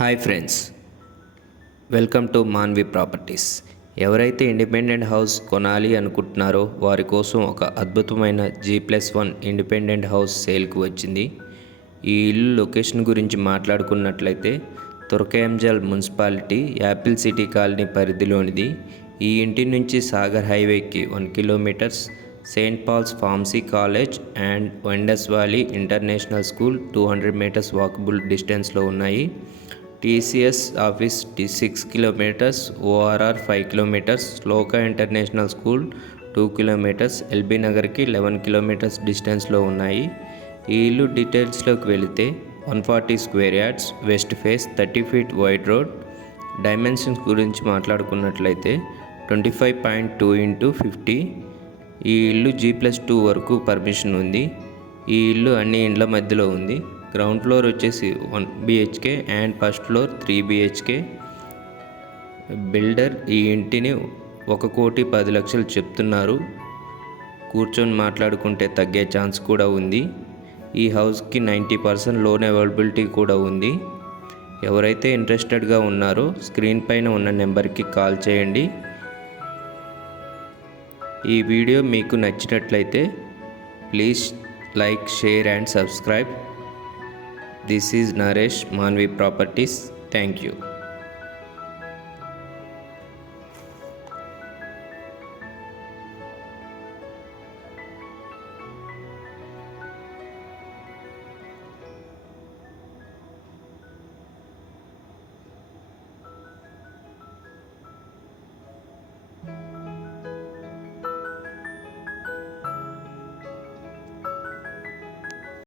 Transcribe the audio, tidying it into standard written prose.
Hi friends, welcome to Manvi properties. ఎవరైతే independent house కొనాలి అనుకుంటున్నారో వారి కోసం ఒక అద్భుతమైన G+1 ఇండిపెండెంట్ హౌస్ సేల్కి వచ్చింది. ఈ ఇల్లు లొకేషన్ గురించి మాట్లాడుకున్నట్లయితే Turkayamjal municipality apple city colony పరిధిలోనిది. ఈ ఇంటి నుంచి సాగర్ హైవేకి 1 kilometres, Saint Paul's pharmacy college and వెండస్ valley international school 200 metres walkable డిస్టెన్స్లో ఉన్నాయి. TCS office 6 kilometres, ORR 5 kilometres, Shloka international school 2 kilometres, LB నగర్కి 11 కిలోమీటర్స్ డిస్టెన్స్లో ఉన్నాయి. ఈ ఇల్లు డీటెయిల్స్లోకి వెళితే 140 square yards, west face, 30 feet wide road. Dimensions గురించి మాట్లాడుకున్నట్లయితే 25.2 x 50. ఈ ఇల్లు G+2 వరకు పర్మిషన్ ఉంది. ఈ ఇల్లు అన్ని ఇండ్ల మధ్యలో ఉంది. గ్రౌండ్ ఫ్లోర్ వచ్చేసి 1 BHK and first floor 3 BHK. Builder ఈ ఇంటిని 1,10,00,000 చెప్తున్నారు. కూర్చొని మాట్లాడుకుంటే తగ్గే ఛాన్స్ కూడా ఉంది. ఈ హౌస్కి 90% లోన్ అవైలబిలిటీ కూడా ఉంది. ఎవరైతే ఇంట్రెస్టెడ్గా ఉన్నారో స్క్రీన్ పైన ఉన్న నెంబర్కి కాల్ చేయండి. ఈ వీడియో మీకు నచ్చినట్లయితే please like, share and subscribe. This is Naresh, Manvi Properties. Thank you.